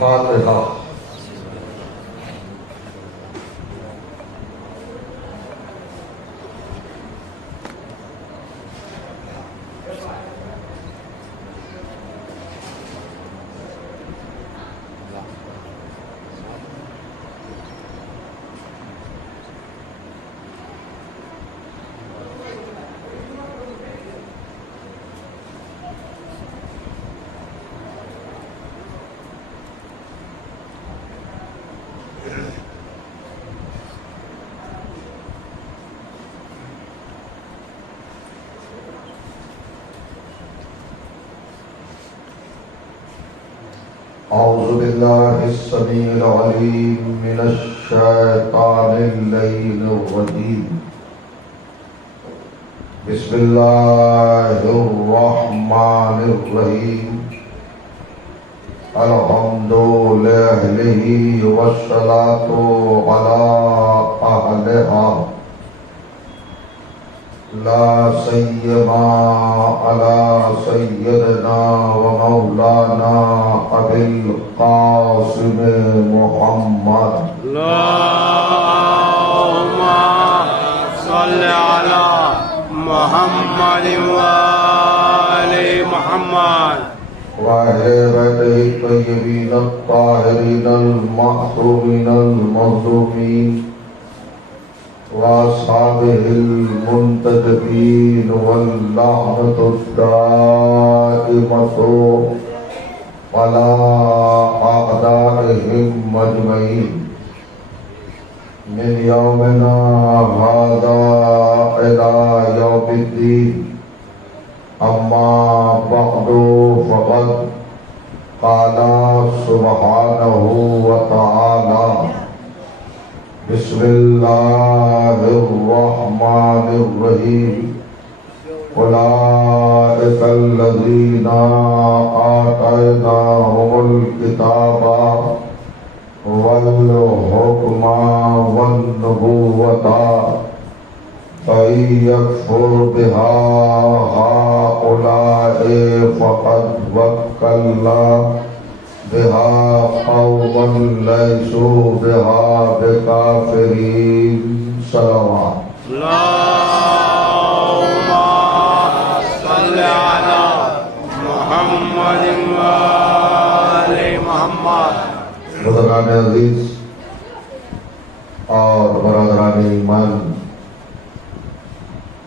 فاتحہ۔ اعوذ باللہ السمیع العلیم من الشیطان اللعین الرجیم۔ بسم اللہ الرحمن الرحیم۔ الحمد للہ والصلاة علی اہلہا لا سیما علی سیدنا و مولانا ابی القاسم محمد اللہم صل علی محمد و آل محمد وأہل بیتہ الطیبین الطاہرین المعصومین المظلومین وأصحابه المنتجبين واللعنة الدائمة على أعدائهم أجمعين من يومنا هذا إلى يوم الدين۔ أما بعد فقد قال سبحانه وتعالى بسم اللہ الرحمن الرحیم۔ اولئک الذین آتیناہم الکتاب والحکم والنبوۃ فإن یکفر بہا ہؤلاء فقد وکلنا بہا قوما لیسوا بہا بکافرین۔ صلوات۔ اللہم صل علی محمد و آل محمد۔ بزرگان عزیز اور برادران ایمان،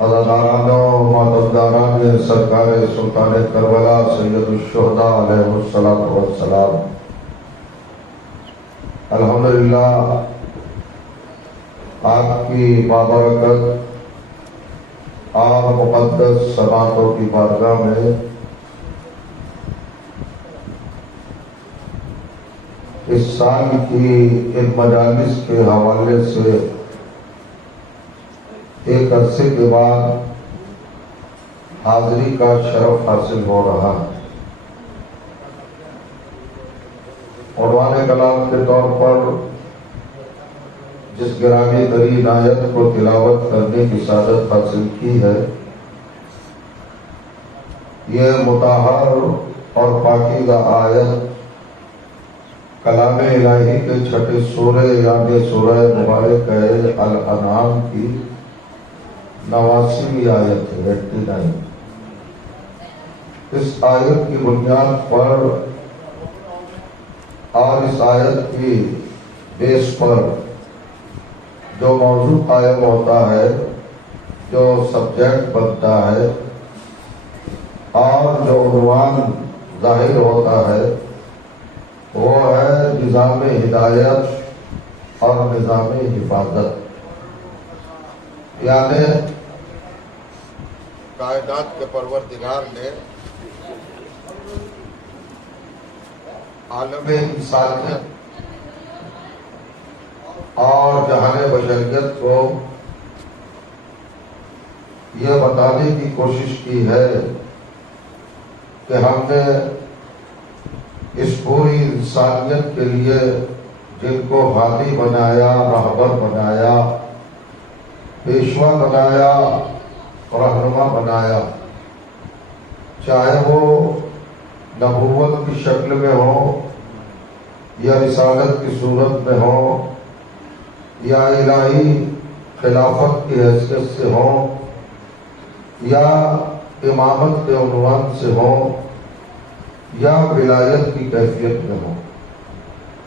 عزاداران و مادرداران سرکار سلطان کربلا سید الشہداء علیہ السلام، الحمدللہ آپ کی بابرکت اور مقدس سماعتوں کی بارگاہ میں اس سال کی ان مجالس کے حوالے سے ایک عرصے کے بعد حاضری کا شرف حاصل ہو رہا ہے۔ عنوان کلام کے طور پر جس گرامی ترین آیت کو تلاوت کرنے کی سعادت حاصل کی ہے، یہ مطہر اور پاکیزہ آیت کلام الہی کے چھٹے سورہ یعنی سورہ مبارکہ الانعام کی 89ویں آیت ہے، 89۔ اس آیت کی بنیاد پر اور اس آیت کی بیس پر جو موضوع قائم ہوتا ہے، جو سبجیکٹ بنتا ہے اور جو عنوان ظاہر ہوتا ہے، وہ ہے نظام ہدایت اور نظام حفاظت۔ یعنی کائنات کے پروردگار نے عالم انسانیت اور جہان بشریت کو یہ بتانے کی کوشش کی ہے کہ ہم نے اس پوری انسانیت کے لیے جن کو ہادی بنایا، رہبر بنایا، پیشوا بنایا، رہنما بنایا، چاہے وہ نبوت کی شکل میں ہو یا رسالت کی صورت میں ہوں یا الہی خلافت کی حیثیت سے ہوں یا امامت کے عنوان سے ہوں یا ولایت کی کیفیت میں ہوں،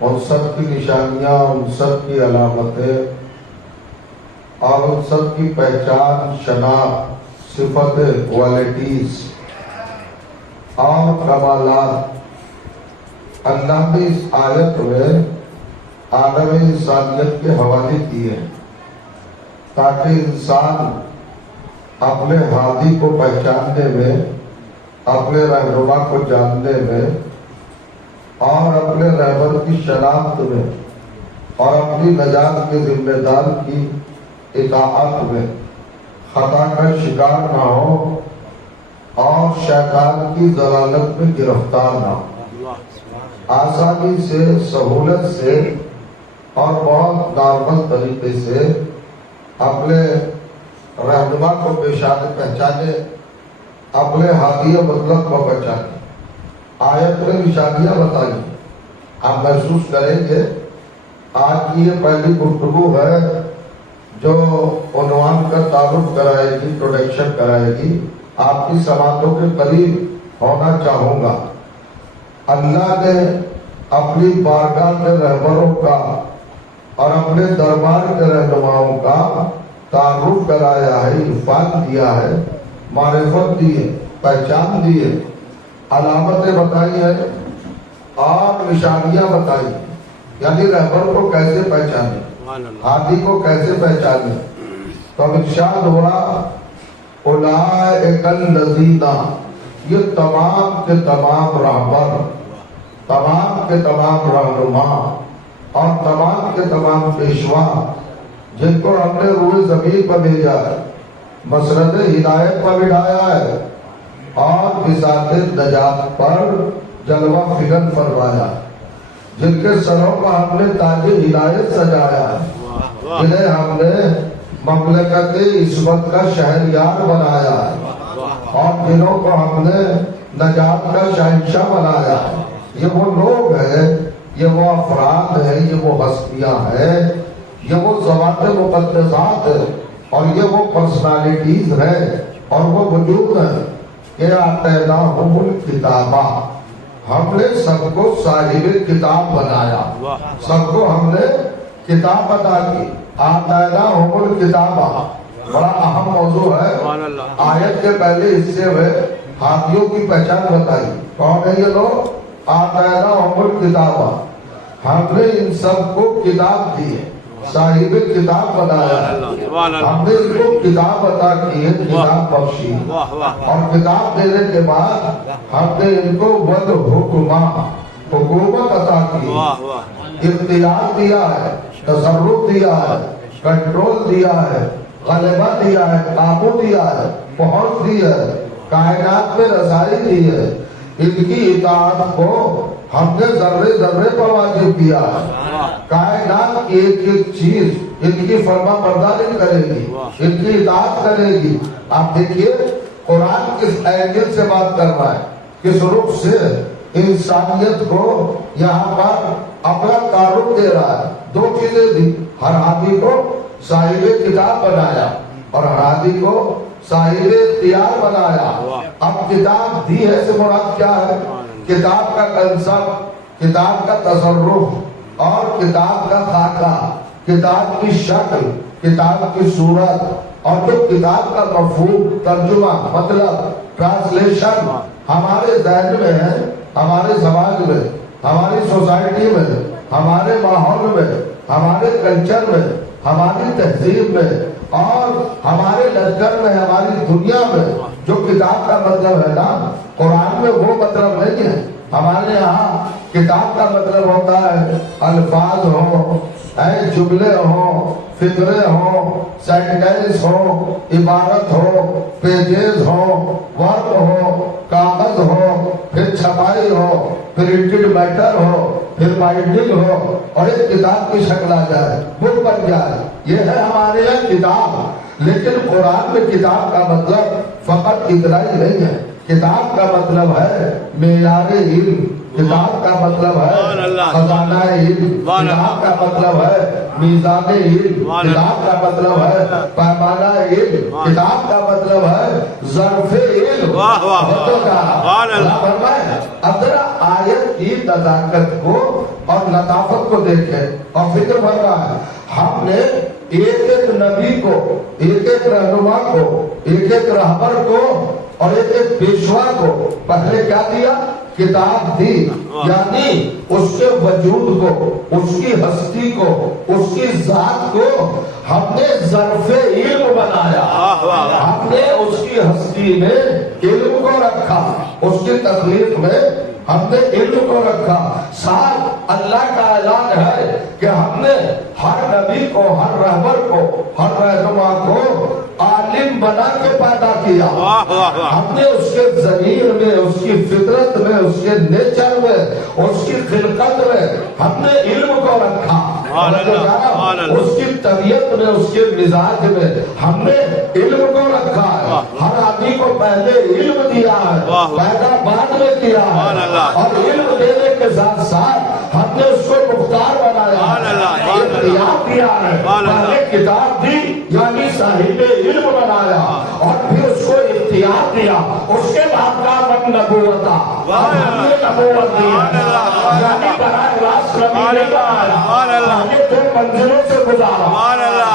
ان سب کی نشانیاں، ان سب کی علامتیں اور ان سب کی پہچان، شناخت، صفتیں، کوالٹیز اور کمالات اللہ نے اس آیت میں عالم انسانیت کے حوالے کیے ہیں تاکہ انسان اپنے ہادی کو پہچاننے میں، اپنے رہنما کو جاننے میں اور اپنے رہبر کی شناخت میں اور اپنی نجات کے ذمہ دار کی اطاعت میں خطا کا شکار نہ ہو اور شیطان کی ضلالت میں گرفتار نہ ہو، آسانی سے، سہولت سے اور بہت نارمل طریقے سے اپنے رہنما کو پہچانے، اپنے ہادی مطلب کو پہچانے۔ آیت میں نشانیاں بتائی، آپ محسوس کریں گے آج کی یہ پہلی گفتگو ہے جو عنوان کا تعارف کرائے گی، انٹروڈکشن کرائے گی، آپ کی سماعتوں کے قریب ہونا چاہوں گا۔ اللہ نے اپنی بارگاہ کے رہبروں کا اور اپنے دربار کے رہنماؤں کا تعارف کرایا ہے، عرفان دیا ہے، معرفت دی ہے، پہچان دی ہے، علامتیں بتائی ہیں اور نشانیاں بتائی ہیں، یعنی رہبر کو کیسے پہچانے، ہادی کو کیسے پہچانے۔ تو اب ارشاد ہوا اولئک الذین، یہ تمام کے تمام رہبر، تمام کے تمام رہنما اور تمام کے تمام پیشوا جن کو ہم نے روح زمین پر بھیجا ہے، مسرت ہدایت پر بٹھایا ہے اور بساط نجات پر جلوہ فکن فرمایا، جن کے سروں پر ہم نے تاج ہدایت سجایا ہے، جنہیں ہم نے مملکت عصمت کا شہریار بنایا ہے اور جنہوں کو ہم نے نجات کا شہنشاہ بنایا ہے۔ یہ وہ لوگ ہیں، یہ وہ افراد ہیں، یہ وہ ہستیاں ہیں، یہ وہ ذوات مقدسات ہیں اور یہ وہ پرسنالٹیز ہیں اور وہ وجود ہیں کہ آتیناہم الکتابہ، ہم نے سب کو صاحب کتاب بنایا، سب کو ہم نے کتاب عطا کی۔ آتیناہم الکتابہ بڑا اہم موضوع ہے۔ آیت کے پہلے حصے میں ہادیوں کی پہچان بتائی، کون ہے یہ لوگ؟ آتیناہم الکتابہ، ہم نے ان سب کو کتاب دی ہے، صاحب کتاب بنایا ہے، ہم نے ان کو کتاب عطا کی ہے، کتاب بخشی، اور کتاب دینے کے بعد ہم نے ان کو والحکمہ، حکومت عطا کی، اختیار دیا ہے، تصرف دیا ہے، کنٹرول دیا ہے، غلبہ دیا ہے، قابو دیا ہے، پہنچ دی ہے، کائنات میں رسائی دی ہے۔ ان کی اطاعت کو ہم نے ذرے ذرے پر واجب کیا ہے، کائنات کی ایک ایک چیز ان کی فرما برداری کرے گی، ان کی اطاعت کرے گی۔ آپ دیکھیے قرآن کس اینگل سے بات کر رہا ہے، کس رخ سے انسانیت کو یہاں پر اپنا تعارف دے رہا ہے۔ دو چیزیں دی، ہر ہادی کو صاحب کتاب بنایا اور ہر ہادی کو صاحب اختیار بنایا۔ اب کتاب دی ہے سے مراد کیا ہے؟ کتاب کا کنسپٹ، کتاب کا تصرف اور کتاب کا خاکہ، کتاب کی شکل، کتاب کی صورت اور جو کتاب کا مفہوم، ترجمہ، مطلب، ٹرانسلیشن ہمارے ذہن میں ہے، ہمارے سماج میں، ہماری سوسائٹی میں، ہمارے ماحول میں، ہمارے کلچر میں، ہماری تہذیب میں اور ہمارے لشکر میں، ہماری دنیا میں جو کتاب کا مطلب ہے نا، قرآن میں وہ مطلب نہیں ہے۔ ہمارے یہاں کتاب کا مطلب ہوتا ہے الفاظ ہوں، جملے ہوں، فقرے ہوں، سینٹینس ہوں، عبارت ہو، پیجز ہوں، ورق ہو، کاغذ ہو، پھر چھپائی ہو، پرنٹڈ میٹر ہو، پھر بائنڈنگ ہو اور ایک کتاب کی شکل آ جائے، بک بن جائے، یہ ہے ہمارے یہاں کتاب۔ لیکن قرآن میں کتاب کا مطلب فقط اتنا ہی نہیں ہے، کتاب کا مطلب ہے معیار علم، کتاب کا مطلب ہے خزانہ علم، کتاب کا مطلب ہے میزان علم، کتاب کا مطلب ہے پیمانہ علم، کتاب کا مطلب ہے ظرف علم۔ اب ذرا آیت کی نزاکت کو اور لطافت کو دیکھیں اور فکر بھر رہا ہے۔ ہم نے ایک ایک نبی کو، ایک ایک رہنما کو، ایک ایک رہبر کو اور ایک ایک پیشوا کو پہلے کیا دیا؟ کتاب دی، یعنی اس کے وجود کو، اس کی ہستی کو، اس کی ذات کو ہم نے ظرف علم بنایا۔ ہم نے اس کی ہستی میں علم کو رکھا، اس کی تخلیق میں ہم نے علم کو رکھا۔ ساتھ اللہ کا اعلان ہے کہ ہم نے ہر نبی کو، ہر رہبر کو، ہر رہنما کو عالم بنا کے پیدا کیا۔ ہم نے اس کے ضمیر میں، اس کی فطرت میں، اس کے نیچر میں، اس کی خلقت میں ہم نے علم کو رکھا۔ اس کی طبیعت میں، اس کے مزاج میں ہم نے علم کو رکھا ہے۔ ہر آدمی کو پہلے علم دیا ہے، پیدا بعد میں کیا ہے، اور علم دینے کے ساتھ ساتھ ہم نے اس کو مختار بنایا، اختیار دیا ہے۔ پہلے کتاب دی یعنی صاحب علم بنایا، اور پھر اس کو اختیار دیا۔ اس کے بعد کا نبوت، ہم نے نبوت دی یعنی براہ راست نبی نے بنایا۔ یہ دو منزلوں سے گزارا،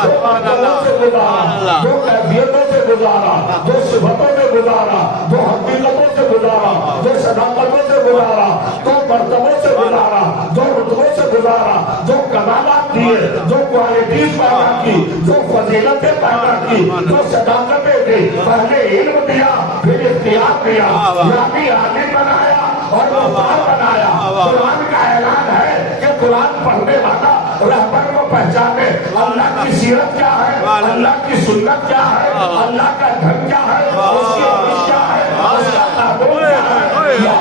دو منزلوں سے گزارا، دو کیفیتوں سے گزارا، دو صفتوں سے گزارا، دو حقیقتوں سے گزارا، دو صداقتوں سے گزارا، دو مرتبوں سے گزارا، دو رتبوں سے گزارا، دو کمالات دیے، دو کوالٹیز پیدا کی، دو فضیلتیں پیدا کی، دو صداقتیں دی۔ پہلے علم دیا، پھر اختیار دیا، یعنی عالم بنایا اور مختار بنایا۔ قرآن کا اعلان ہے کہ قرآن پڑھنے والا رہبر کو پہچانے اللہ کی سیرت کیا ہے، اللہ کی سنت کیا ہے، اللہ کا دھن کیا ہے، اس کی عرش کیا ہے، اس کا تعبیر کیا ہے، یا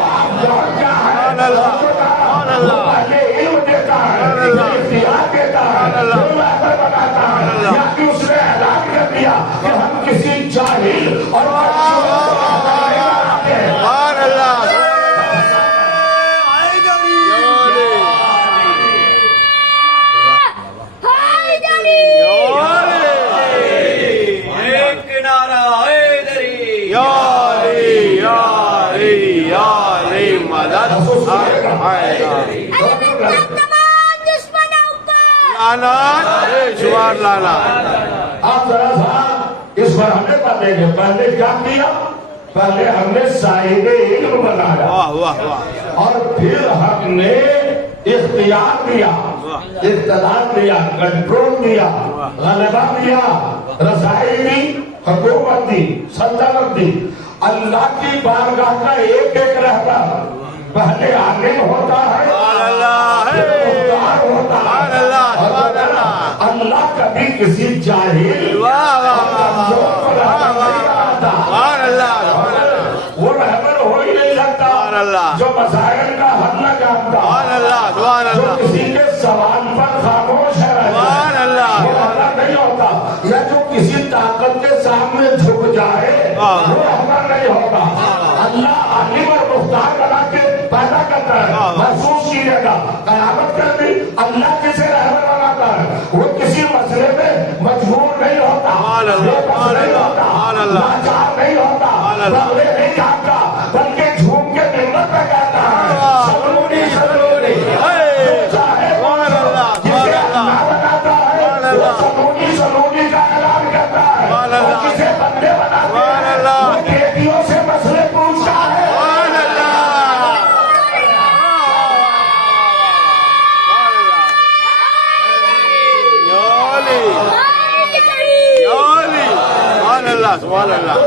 کیا ہے۔ وہ پہلے علم دیتا ہے، پھر اختیار دیتا ہے، پھر رہبر بناتا ہے۔ یعنی اس نے اعلان کر دیا کہ ہم کسی جاہل اور آپ ذرا سا اس پر ہم نے پڑھیں گے۔ پہلے کیا کیا؟ پہلے ہم نے صاحب علم بنایا، اور پھر ہم نے اختیار دیا، اقتدار دیا، کنٹرول دیا، غلبہ دیا، رسائی دی، حکومت دی، سلطنت دی۔ اللہ کی بارگاہ کا ایک ایک رہبر پہلے عالم ہوتا ہے، مختار ہوتا ہے، اللہ کبھی کسی جاہل وہ رہبر ہو ہی نہیں سکتا جو مسائل کا حل نہ جانتا، جو کسی کے سوال پر خاموش ہے، وہ رہبر نہیں ہوتا۔ یا جو کسی طاقت کے سامنے جھک جائے وہ رہبر نہیں ہوگا۔ اللہ عالم اور مختار بنا کے پیدا کرتا ہے۔ محسوس کیجیے گا قیامت کا بھی اللہ کسے رہبر بناتا ہے، وہ کسی مسئلے میں مجبور نہیں ہوتا، نہیں ہوتا، لاچار نہیں ہوتا، بغلے نہیں جانتا، بلکہ جھوم کے نعمت میں کہتا ہے سلونی سلونی، چاہے جسے اللہ بناتا ہے وہ سلونی سلونی کا اعلان کرتا ہے، اور کسے بندے بناتے ہیں وہ بیٹیوں سے مسئلے پوچھتا ہے۔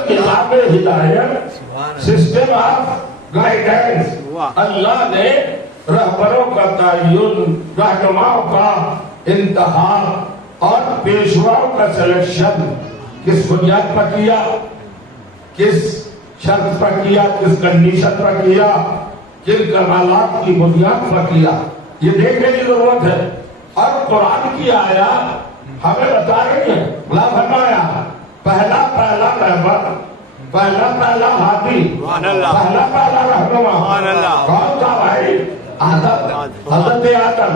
نظام ہدایت، سسٹم آف گائیڈنس، اللہ نے رہبروں کا تعین، رہنماؤں کا انتخاب اور پیشواؤں کا سلیکشن کس بنیاد پر کیا، کس شرط پر کیا، کس کنڈیشن پر کیا، کن کمالات کی بنیاد پر کیا، یہ دیکھنے کی ضرورت ہے۔ اور قرآن کی آیات ہمیں بتا رہی ہے، اللہ فرمایا پہلا رہبر پہلا پہلا ہادی، سبحان اللہ، پہلا پہلا رہنما سبحان اللہ، کون تھا بھائی؟ آدم، حضرت آدم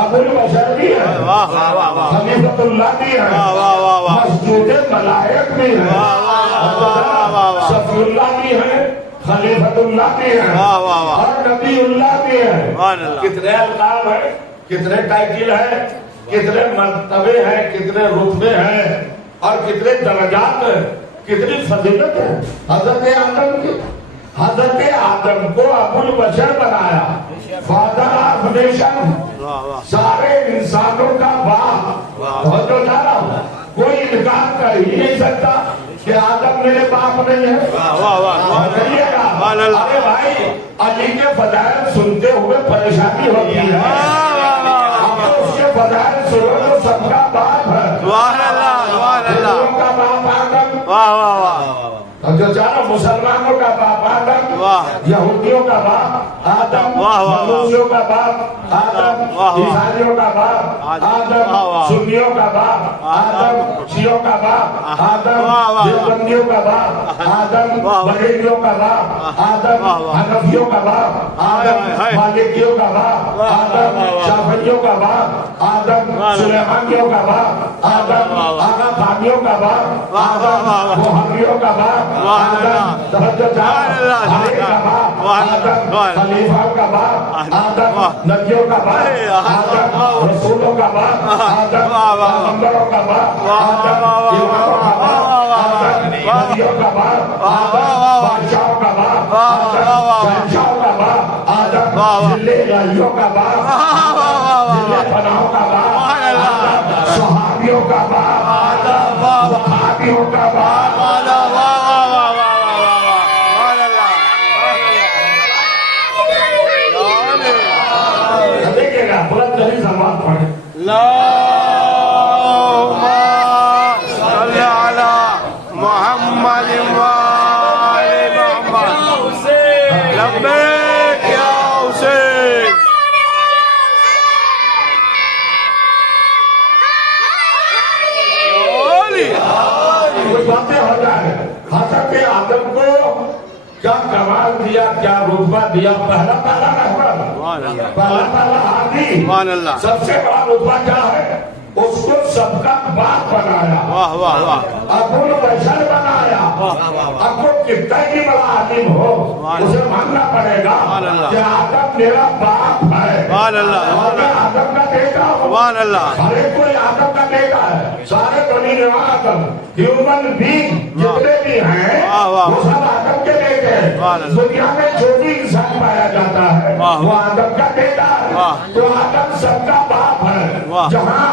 ابو البشر بھی ہے، واہ واہ واہ واہ، خلیفۃ اللہ بھی ہے، واہ واہ واہ واہ، مسجود ملائک بھی ہے، صفی اللہ بھی ہے، خلیفۃ اللہ بھی ہے، واہ واہ واہ، اور نبی اللہ بھی ہے۔ سبحان اللہ، کتنے القاب ہیں، کتنے ٹائٹل ہیں، کتنے مرتبے ہیں، کتنے رتبے ہیں، اور کتنے درجات ہیں، کتنی فضیلت ہے حضرت آدم کی۔ حضرت آدم کو ابو البشر بنایا، فادر آف نیشن، واہ واہ، سارے انسانوں کا باپ۔ بہت جو جانا کوئی انکار کر ہی نہیں سکتا کہ آدم میرے باپ نہیں ہے۔ واہ واہ واہ، کریے گا، سبحان اللہ، ارے بھائی علی کے فضائل سنتے ہوئے پریشانی ہوتی ہے، واہ واہ واہ، اب تو اس کے فضائل سنو تو سب کا باپ ہے۔ سبحان اللہ، سبحان اللہ، ہندوؤں کا باپ آدم، واہ واہ واہ، اور جو چاروں مسلمانوں کا باپ آدم، واہ، یہودیوں کا باپ آدم، واہ واہ، مجوسیوں کا باپ آدم، واہ واہ، عیسائیوں کا باپ آدم، واہ واہ، سنیوں کا باپ آدم، شیعوں کا باپ آدم، واہ واہ، دیوبندیوں کا باپ آدم، واہ واہ، بریلیوں کا باپ آدم، واہ واہ، حنفیوں کا باپ آدم، ہائے، مالکیوں کا باپ واہ آدم، واہ، واہ، شافعیوں کا باپ آدم، واہ، سلیمانیوں کا باپ آدم، واہ، واہ، آغا خانیوں کا باپ واہ، آدم، واہ، واہ، محریوں کا باپ واہ، آدم، توجہ سبحان اللہ، علی کا باپ واہ، آدم، واہ، خلیفہ کا باپ آدم، واہ، نبیوں کا باپ واہ، آدم، واہ، رسولوں کا باپ آدم، واہ، واہ، پیغمبروں کا باپ آدم، اماموں کا باپ آدم، نبیوں کا باپ آدم، بادشاہوں کا باپ آدم، شہنشاہوں کا باپ آدم، ذل الہیوں کا باپ ذل پناہوں کا باپ آدم، صحابیوں کا باپ آدم، وہابیوں کا باپ دیکھے گا بلند ترین سماعت پڑھیں اللہم صلی علی محمد وآل محمد لبیک یا حسین کچھ باتیں ہو جائے حضرت آدم کو کیا کمال دیا، کیا رتبہ دیا، پہلا پہلا رہبر، پہلا پہلا ہادی، سبحان اللہ، سب سے بڑا رتبہ کیا ہے؟ اس کو سب کا باپ بنایا، واہ واہ واہ، ابو البشر بنایا۔ اب وہ کتنا ہی بڑا عالم ہو اسے ماننا پڑے گا کہ آدم میرا باپ ہے، سبحان اللہ، اور میں آدم کا بیٹا ہوں۔ سبحان اللہ، ہر ایک کوئی آدم کا بیٹا ہے، سارے بنی نوع آدم، ہیومن بینگ جتنے بھی ہیں وہ سب آدم کے بیٹے ہیں۔ دنیا میں جو بھی انسان پایا جاتا ہے وہ آدم کا بیٹا ہے، تو آدم سب کا باپ ہے۔ جہاں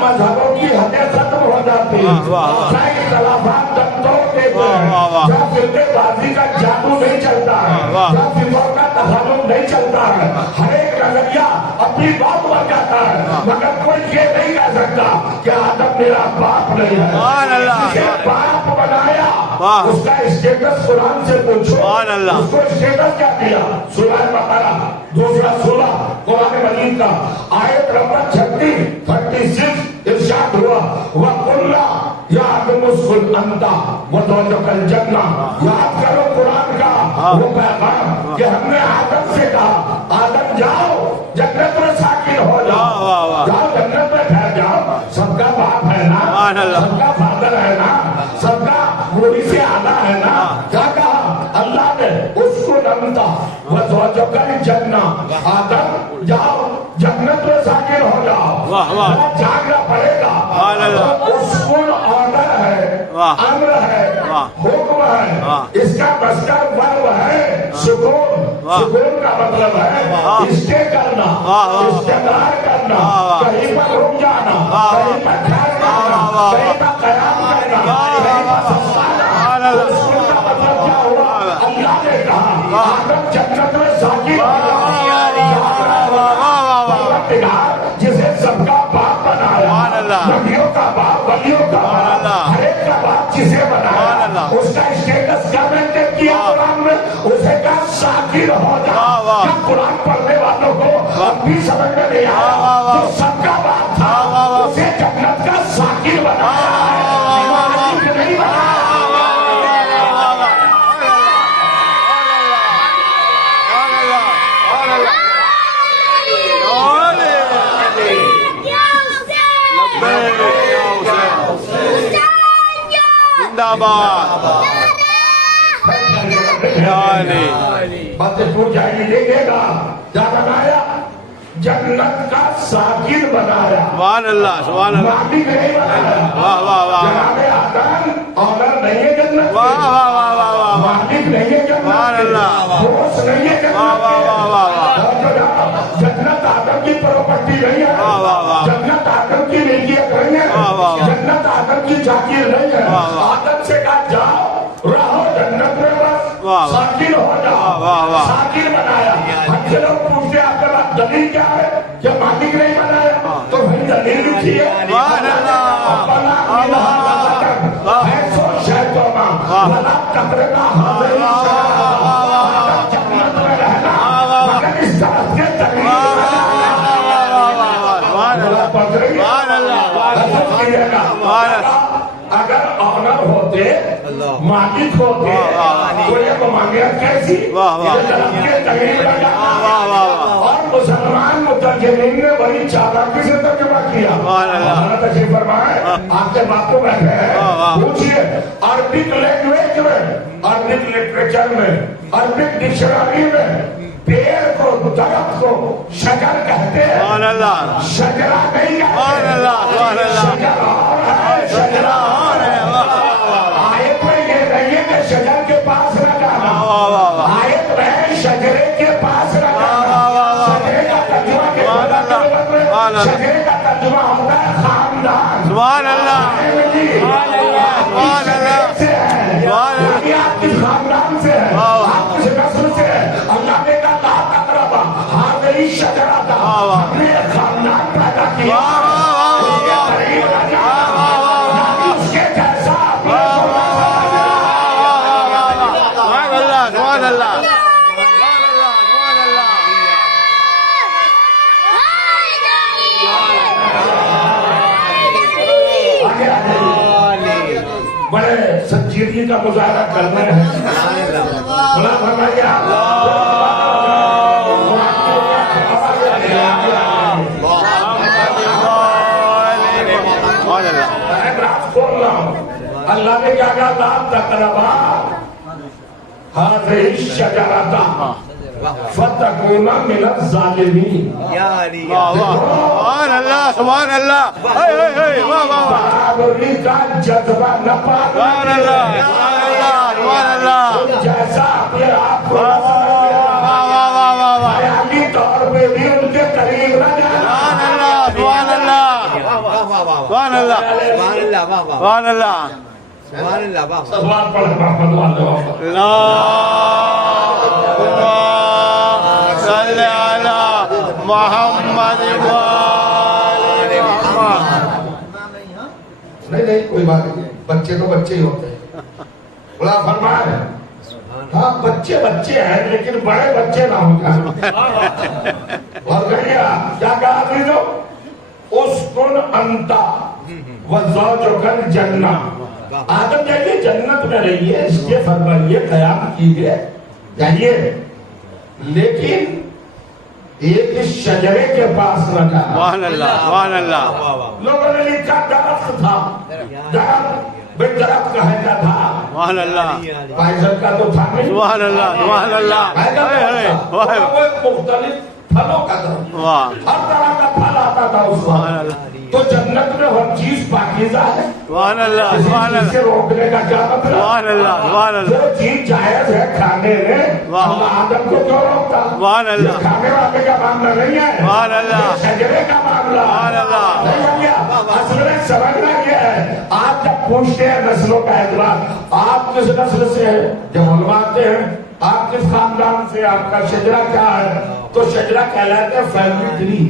مذہبوں کی حدیں ختم ہو جاتی ہیں، جہاں اختلافات دم توڑ دیتے ہیں، جہاں فرقے بازی کا جادو نہیں چلتا ہے، جہاں فکر کا تخلف نہیں چلتا ہے، ہر ایک نظریہ اپنی بات بن جاتا ہے، مگر کوئی یہ نہیں کہہ سکتا کہ آدم میرا باپ نہیں ہے۔ جسے باپ بنایا اس کا اسٹیٹس قرآن سے پوچھو، اس کو اسٹیٹس کیا دیا؟ سورہ بقرہ دوسرا سورہ قرآن مجید کا آیت نمبر 36 ارشاد ہوا وَقُلَّا يَا آدَمُ اسْكُنْ أَنْتَ وَزَوْجُكَ الْجَنَّةَ۔ یاد کرو قرآن کا وہ پیغام کہ ہم نے آدم سے کہا آدم جاؤ جنت میں ساکن ہو جاؤ، جاؤ جنت میں ٹھہر جاؤ۔ سب کا باپ ہے نا، سب کا فادر ہے نا، سب کا موری سے آنا ہے نا۔ کیا کہا اللہ نے؟ اسکن انت وزوجک الجنہ، آدم جاؤ جنت میں ساکن ہو جاؤ۔ جاگنا پڑے گا۔ اسکن آرڈر ہے، امر ہے، حکم ہے، اس کا مصدر ورب ہے سکون۔ سکون کا مطلب ہے اسٹے کرنا، استقرار کرنا، کہیں پر رک جانا، کہیں پر ٹھہر جانا، کہیں پر قیام کرنا، کہیں پر سستانا۔ اسکن کا مطلب کیا ہوا؟ اللہ نے کہا آدم جنت میں ساکن ہو جاؤ۔ جسے سب کا باپ بنایا، نبیوں کا باپ، ولیوں کا باپ، ہر ایک کا باپ جسے بنایا، اس کا اسٹیٹس کیا مینٹین کیا قرآن میں؟ اسے کہا ساکن ہو جاؤ۔ کیا قرآن پڑھنے والوں کو اب بھی سمجھ میں نہیں آیا؟ جو سب کا باپ تھا اسے جنت کا ساکن بنایا ہے، مالک نہیں بنایا۔ اللہ زندہ باد باتیں ٹوٹ جائیں گی. دیکھے گا کیا بنایا؟ جنت کا ساکن بنایا. سبحان اللہ سبحان اللہ مالک نہیں بنایا. واہ واہ واہ جناب آدم آنر نہیں ہے جنت کے. واہ واہ واہ واہ واہ مالک نہیں ہے جنت سبحان کے. اللہ. بوس نہیں ہے جنت واہ واہ کے. واہ واہ واہ جنت آدم کی پراپرٹی نہیں ہے. واہ واہ واہ جنت آدم کی ملکیت نہیں ہے. واہ واہ واہ جنت آدم کی جاگیر نہیں ہے. واہ واہ آدم سے کہا جاؤ رہو جنت میں بس واہ واہ ساکن ہو جاؤ. واہ واہ ساکن بنایا. ہم سے لوگ پوچھتے ہیں آپ کے پاس دلیل کیا ہے کہ مالک نہیں بنایا؟ تو پھر دلیل لکھیے. سبحان اللہ ایسو شیطانہ ولا تقربا هذه الشجرة. جنت میں رہنا مگر اس طرف کے دلیل اگر آنر ہوتے مالک ہوتے تو یہ ممانعت کیسی؟ یہ طرف کے دلیل لگا. اور مسلمان مترجمین نے بڑی چالاکی سے ترجمہ کیا. اللہ تشریف فرمائے آپ کے باپو بیٹھے ہیں پوچھئے عربک لینگویج میں عربک لٹریچر میں عربک ڈکشنری میں پیڑ کو درخت کو شجر کہتے ہیں. شجرہ نہیں کہتے. شجر اور ہے شجرہ اور ہے. آیت میں یہ نہیں ہے کہ شجر کے پاس لگانا. آیت میں شجرے کے پاس لگانا. شجرے کا ترجمہ کے شجرے کا ترجمہ ہوتا ہے خاندان. سبحان اللہ آپ کس خاندان سے ہے آپ کس نسل سے ہے. اللہ نے کہا لا تقربا هذه الشجرة. ہم نے ایک خاندان پیدا کیا اس کے قریب نہ جانا اس کے جیسا. سبحان اللہ سبحان اللہ بڑے سنجیدگی کا مظاہرہ کرنے ہیں. بلا فرمائیے اللہ نے کیا کہا لا تقربا هذه الشجرة فتكونا من الظالمين. سبحان اللہ سبحان اللہ برابری کا جذبہ نہ پانا. سبحان اللہ سبحان اللہ جیسا اپنے آپ کو خیالی طور پہ بھی ان کے قریب نہ جانا. سبحان اللہ سبحان اللہ سبحان اللہ سوال پڑھ محمد والے اللہم صلی علی محمد نہیں کوئی بات نہیں. بچے تو بچے ہی ہوتے ہیں. بلا فرمائے ہاں بچے بچے ہیں لیکن بڑے بچے نہ ہو جائیں. اور کہیے کیا کہا تھی جو اسکن انتا وزوجک الجنہ. آدم جائیے جنت میں رہیے اس کے فرمائیے قیام کیجئے جائیے لیکن ایک شجرے کے پاس نہ جانا. سبحان اللہ سبحان اللہ لوگوں نے لکھا درخت تھا. درخت بے درخت کہتا تھا. سبحان اللہ پائزن کا تو تھا نہیں. سبحان اللہ سبحان اللہ وہ مختلف پھلوں کا درخت. ہر طرح کا پھل آتا تھا اس وقت. تو جنت میں ہر چیز پاکیزہ ہے. سبحان اللہ سبحان اللہ سے روکنے کا کیا مطلب؟ سبحان اللہ سبحان اللہ جو چیز جائز ہے کھانے میں اللہ آدم کو کیوں روکتا؟ سبحان اللہ کھانے والے کا معاملہ نہیں ہے. سبحان اللہ شجرے کا معاملہ. سبحان اللہ اصل میں سمجھنا یہ ہے آپ جب پوچھتے ہیں نسلوں کا اعتبار آپ کس نسل سے ہیں جب علماتے ہیں آپ کس خاندان سے آپ کا شجرہ کیا ہے تو شجرہ کہلاتے ہیں فیملی ٹری.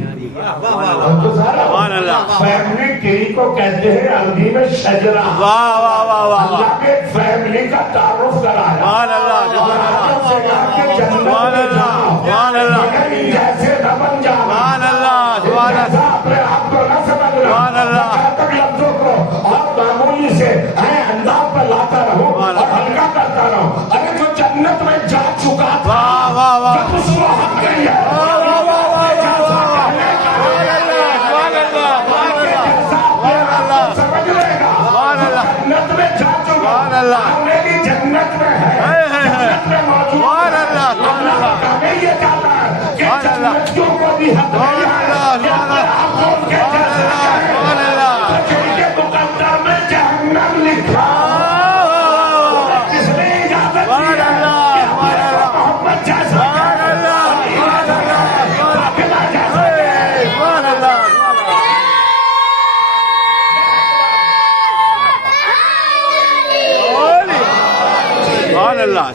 فیملی ٹری کو کہتے ہیں عربی میں شجرہ. اللہ نے ایک فیملی کا تعارف کرایا. جیسے نہ بن جانا اپنے آپ کو نہ سمجھنا تک لفظوں کو اور معمولی سے انداز پر لاتا رہو اور ہلکا کرتا رہو. ارے جو جنت میں جا چکا تھا اس کو حق نہیں ہے.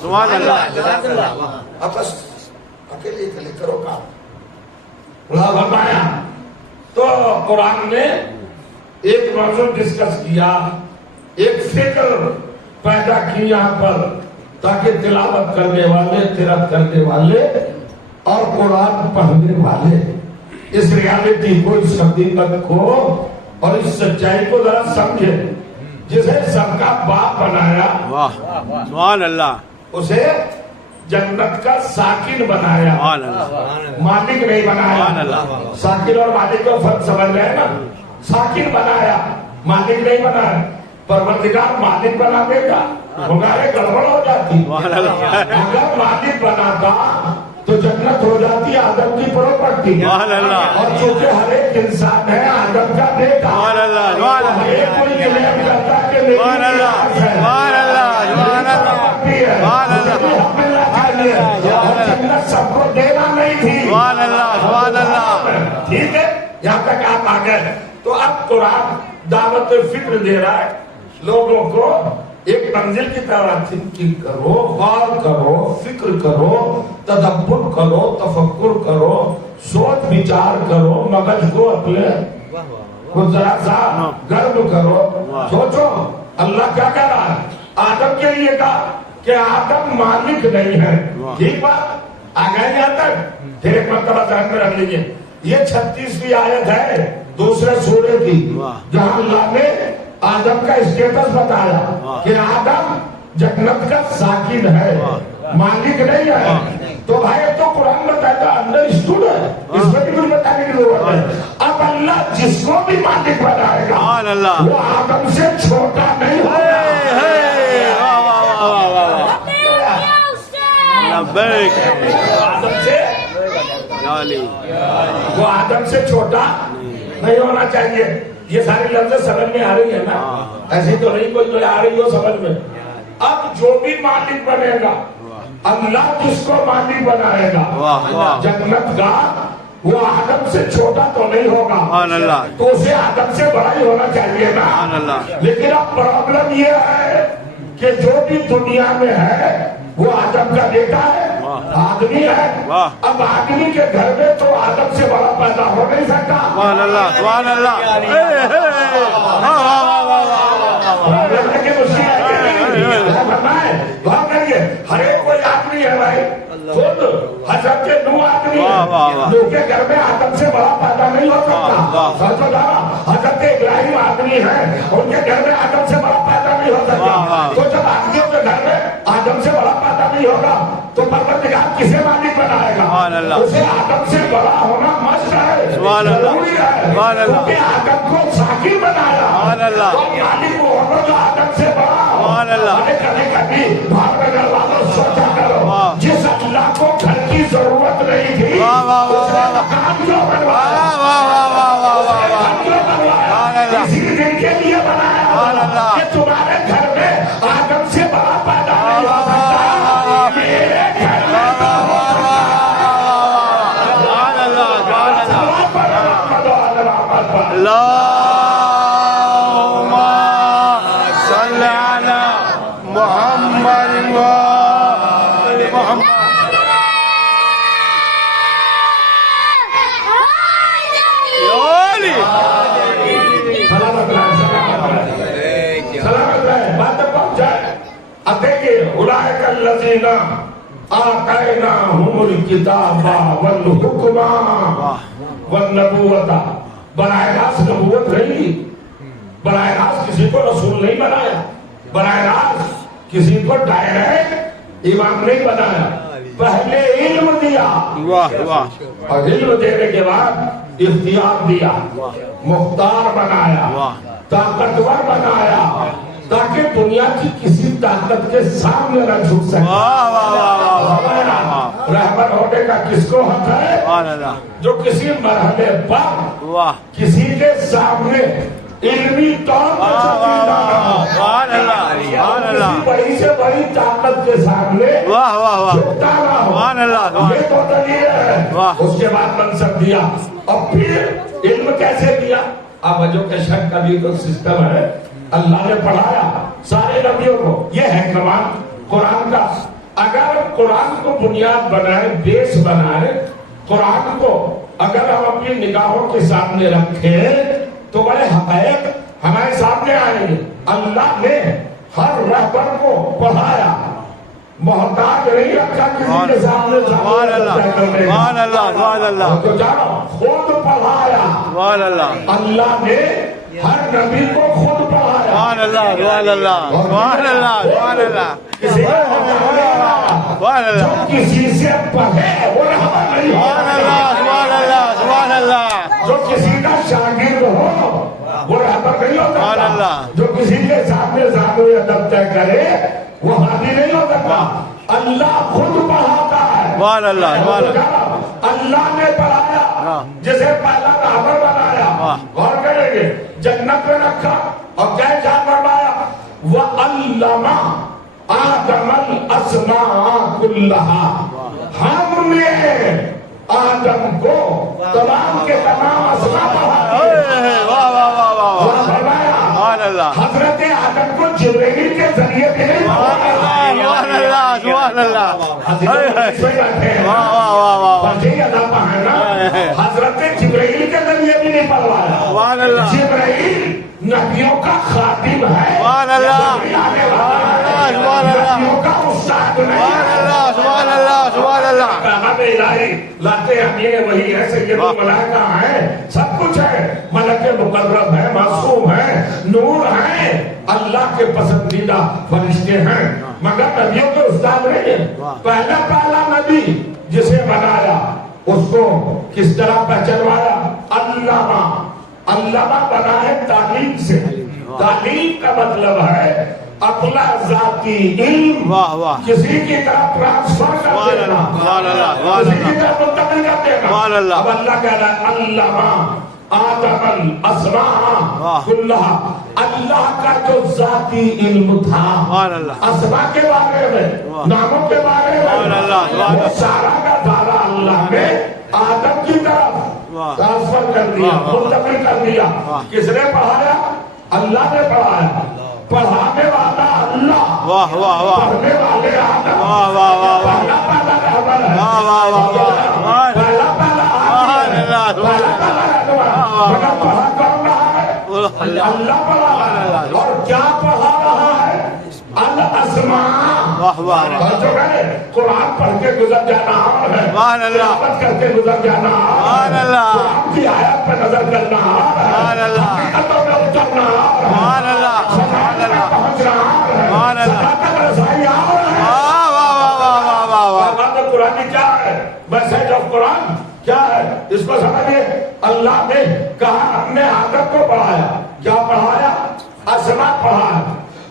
سبحان اللہ بس اکیلے اکیلے کرو کام. اللہ فرمایا تو قرآن نے ایک موضوع ڈسکس کیا, ایک فکر پیدا کی یہاں پر, تاکہ تلاوت کرنے والے, قرأت کرنے والے اور قرآن پڑھنے والے اس ریالٹی کو, اس حقیقت کو اور اس سچائی کو ذرا سمجھے. جسے سب کا باپ بنایا, واہ سبحان اللہ اسے جنت کا ساکن بنایا, سبحان اللہ مالک نہیں سبحان بنایا. اللہ. ساکن اور مالک کو فرق سمجھ رہے ہیں نا. ساکن بنایا, مالک نہیں بنایا. پروردگار مالک بنا دے گا, ہمارے گڑبڑ ہو جاتی. سبحان اللہ اگر مالک بناتا تو جنت ہو جاتی آدم کی پراپرٹی. سبحان اللہ اور چونکہ ہر ایک انسان ہے آدم کا بیٹا, سبحان اللہ سبحان ہر اللہ ایک کوئی کلیم کرتا ہے کہ میری سبحان اللہ میراث ہے, سبحان اللہ سبحان اللہ پراپرٹی ہے, سبحان اللہ مجھے حق ملنا چاہیے. اور جنت سب کو دینا نہیں تھی. سبحان اللہ سبحان اللہ. ٹھیک ہے, یہاں تک آپ آ گئے. تو اب قرآن دعوت فکر دے رہا ہے لوگوں کو, ایک منزل کی طرح تھنکنگ کرو, غور کرو, فکر کرو, تدبر کرو, تفکر کرو, سوچ بچار کرو, مغز کو اپنے کو ذرا سا گرم کرو, سوچو اللہ کیا کہہ رہا ہے. آدم کے لیے کہا کہ آدم مالک نہیں ہے. ٹھیک بات آ گئے یہاں تک. پھر ایک مرتبہ ذہن میں رکھ لیجیے, یہ 36ویں آیت ہے دوسرے سورے کی, جہاں اللہ نے آدم کا اسٹیٹس بتایا کہ آدم جنت کا ساکن ہے, مالک نہیں ہے. تو بھائی تو قرآن بتاتا انڈرسٹوڈ ہے, اس میں بھی کچھ بتانے کی ضرورت ہے. اب اللہ جس کو بھی مالک بنائے گا سبحان اللہ. وہ آدم سے چھوٹا نہیں ہوگا. لبیک آدم سے وہ آدم سے چھوٹا نہیں ہونا چاہیے. یہ ساری لفظیں سمجھ میں آ رہی ہے نا, ایسی تو نہیں کوئی جو آ رہی ہو سمجھ میں. اب جو بھی مالک بنے گا, اللہ جس کو مالک بنائے گا جنت کا, وہ آدم سے چھوٹا تو نہیں ہوگا, تو اسے آدم سے بڑا ہی ہونا چاہیے نا. لیکن اب پرابلم یہ ہے کہ جو بھی دنیا میں ہے وہ آدم کا بیٹا ہے, آدمی ہے. اب آدمی کے گھر میں تو آدم سے بڑا پیدا ہو نہیں سکتا. سبحان اللہ سبحان اللہ. ہر ایک کوئی آدمی ہے بھائی, خود حضرت نوح آدمی ہے, نوح کے گھر میں آدم سے بڑا پیدا نہیں ہو سکتا. حضرت ابراہیم آدمی ہے, ان کے گھر میں آدم سے بڑا پیدا نہیں ہو سکتا. تو جب آدمیوں کے گھر میں آدم سے بڑا پیدا نہیں ہوگا تو پروردگار کسے مالک بنائے گا؟ اسے آدم سے بڑا ہونا مست ہے, ضروری ہے, کیونکہ آدم کو ساکن بنایا. تو مالک وہ ہوگا جو آدم سے بڑا ہو. کبھی کبھی بھاگ نگر والوں سوچا کرو, جس اللہ کو گھر کی ضرورت نہیں تھی اس نے مکان کیوں بنوایا, اسی دن کے لیے بنایا کہ تمہارے گھر میں آدم سے بڑا پیدا نہیں ہو سکتا, میرے گھر میں تو ہو سکتا. اللہم صل علی محمد و آل محمد. سلامت رہے, بات پہنچ جائے. اب دیکھئے, اولئک الذین آتیناہم الکتاب والحکم والنبوۃ. براہ راست نبوت رہی, براہ راست کسی کو رسول نہیں بنایا, براہ راست کسی کو ڈائریکٹ امام نہیں بنایا, پہلے علم دیا, اور علم دینے کے بعد اختیار دیا, مختار بنایا, طاقتور بنایا, تاکہ دنیا کی کسی طاقت کے سامنے نہ جھک سکے. رہبر ہونے کا کس کو حق ہے؟ جو کسی مرحلے پر کسی کے سامنے علمی طور پر کسی بڑی سے بڑی طاقت کے سامنے جھکتا نہ ہو. یہ تو دلیل ہے. اس کے بعد منصب دیا, اور پھر علم کیسے دیا؟ اب ایجوکیشن کا بھی تو سسٹم ہے, اللہ نے پڑھایا سارے نبیوں کو. یہ ہے کمال قرآن کا. اگر قرآن کو بنیاد بنائے، بیس بنائے، قرآن کو اگر ہم اپنی نگاہوں کے سامنے رکھیں تو بڑے حقائق ہمارے سامنے آئیں گے۔ اللہ نے ہر رہبر کو پڑھایا، محتاج نہیں رکھا کسی کے سامنے۔ سبحان اللہ سبحان اللہ سبحان اللہ تو جانو خود پڑھایا سبحان اللہ اللہ نے، ہر نبی کو خود پڑھایا۔ سبحان اللہ سبحان اللہ سبحان اللہ سبحان اللہ کسی کو سبحان جو اللہ کسی سے پڑھے وہ رہبر نہیں سبحان اللہ سبحان اللہ سبحان اللہ جو کسی کا شاگرد ہو وہ رہبر نہیں ہو سبحان سکتا، اللہ۔ جو کسی کے سامنے سامنے ادب طے کرے وہ ہادی نہیں ہو سکتا۔ اللہ خود پڑھاتا ہے۔ سبحان اللہ سبحان اللہ اللہ نے پڑھایا، جسے پہلا رہبر بنایا۔ غور کریں گے، جنت میں رکھا اور کیا جان فرمایا، وَعَلَّمَ آدَمَ الْأَسْمَاءَ كُلَّهَا، ہم نے آدم کو تمام کے تمام اسماء پڑھا دیے۔ واہ واہ واہ واہ واہ فرمایا سبحان اللہ حضرت آدم کو جبرائیل کے ذریعے سے نہیں سبحان اللہ سبحان اللہ واہ واہ واہ واہ حضرت جبرائیل کے ذریعے بھی نہیں پڑھوایا۔ سبحان اللہ جبرائیل نبیوں کا خاتم ہے، سبحان اللہ سبحان اللہ نبیوں کا استاد نہیں سبحان ہے۔ اللہ سبحان اللہ سبحان اللہ پیغام الہی لاتے ہیں، یہ وہی ہے، سید الملائکہ ہیں، سب کچھ ہے، ملک مقرب ہے، معصوم ہے، نور ہیں، اللہ کے پسندیدہ فرشتے ہیں، مگر نبیوں کے استاد نہیں ہیں۔ پہلا نبی جسے بنایا اس کو کس طرح پہچانوایا، علامہ بنا ہے تعلیم سے۔ تعلیم کا مطلب ہے اپنا ذاتی علم واہ واہ کسی کی طرف ٹرانسفر کر سبحان دینا، اللہ سبحان اللہ سبحان کسی کی اللہ طرف منتقل کر دینا۔ سبحان اللہ۔ اب اللہ کہہ رہا ہے علامہ آدم الاسماء کلھا، اللہ کا جو ذاتی علم تھا سبحان اللہ اسماء کے بارے میں، ناموں کے بارے سبحان اللہ سبحان میں، وہ سارا کا سارا اللہ نے آدم کی طرف ٹرانسفر کر دیا، منتقل کر دیا۔ کس نے پڑھایا؟ اللہ نے پڑھایا۔ پڑھانے والا اللہ، واہ واہ واہ پڑھنے والے آدم۔ واہ واہ واہ واہ پہلا رہبر ہے، واہ واہ واہ واہ پہلا سبحان اللہ مگر پڑھا کون رہا ہے؟ اللہ پڑھا رہا ہے۔ اور کیا پڑھا رہا ہے؟ الاسماء۔ واہ واہ اور جو ہے قرآن پڑھ کے گزر جانا اور ہے، سبحان اللہ تلاوت کر کے گزر جانا اور سبحان ہے، اللہ قرآن کی آیات پہ نظر کرنا اور ہے، سبحان اللہ حقیقتوں میں اترنا اور ہے، سبحان اللہ سماج میں پہنچنا اور ہے، سبحان اللہ صداقت رسائی اور ہے۔ واہ واہ واہ واہ واہ واہ پیغام قرآن کیا ہے؟ میسج آف قرآن کیا ہے؟ اس کو سمجھئے، اللہ نے کہا ہم نے آدم کو پڑھایا، کیا پڑھایا؟ اسماء پڑھایا،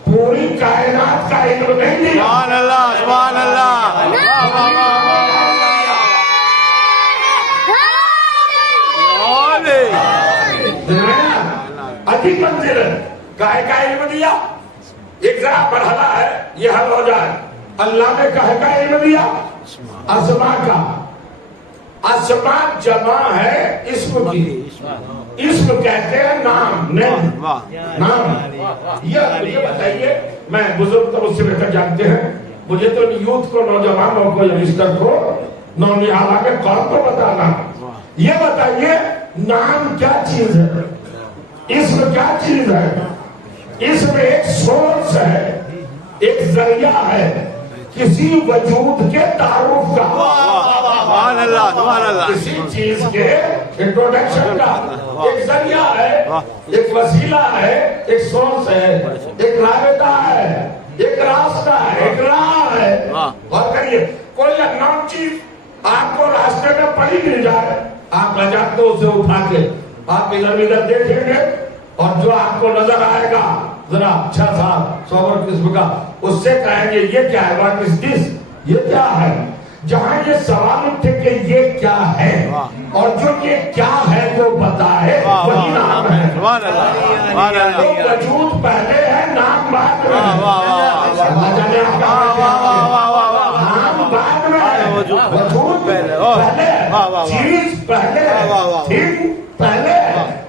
پوری کائنات کا علم نہیں دیا۔ سبحان اللہ سبحان اللہ واہ واہ واہ عجیب منزل ہے، کاہے کا علم دیا؟ ایک ذرا مرحلہ ہے، یہ حل ہو جائے۔ اللہ نے کاہے کا علم دیا؟ اسماء کا۔ اسماء جمع ہے اسم کی، اسم کہتے ہیں نام، نیم، نام۔ یہ مجھے بتائیے، میں بزرگ تو مجھ سے بہتر جانتے ہیں، مجھے تو یوتھ کو، نوجوانوں کو، یونیسٹر کو، نونیالہ کے قوم کو بتانا، یہ بتائیے نام کیا چیز ہے، اسم کیا چیز ہے؟ اسم ایک سورس ہے، ایک ذریعہ ہے کسی وجود کے تعارف کا، سبحان اللہ سبحان اللہ کسی چیز کے انٹروڈکشن کا ایک ذریعہ ہے، ایک وسیلہ ہے، ایک سورس ہے، ایک رابطہ ہے، ایک راستہ ہے، ایک راہ ہے۔ غور کریے، کوئی اننون چیز آپ کو راستے میں پڑی مل جائے، آپ نہ جاتے اسے اٹھا کے آپ ادھر ادھر دیکھیں گے اور جو آپ کو نظر آئے گا ذرا اچھا سا سوبر قسم کا، اس سے کہیں گے یہ کیا ہے، واٹ از دس، یہ کیا ہے؟ جہاں یہ سوال اٹھے کہ یہ کیا ہے اور جو یہ کیا ہے وہ بتائے، وہی نام ہے۔ سبحان اللہ سبحان اللہ تو وجود پہلے ہے، نام بعد میں ہے۔ نام بعد میں ہے، وجود پہلے ہے، چیز پہلے ہے، تھنگ پہلے ہے،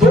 2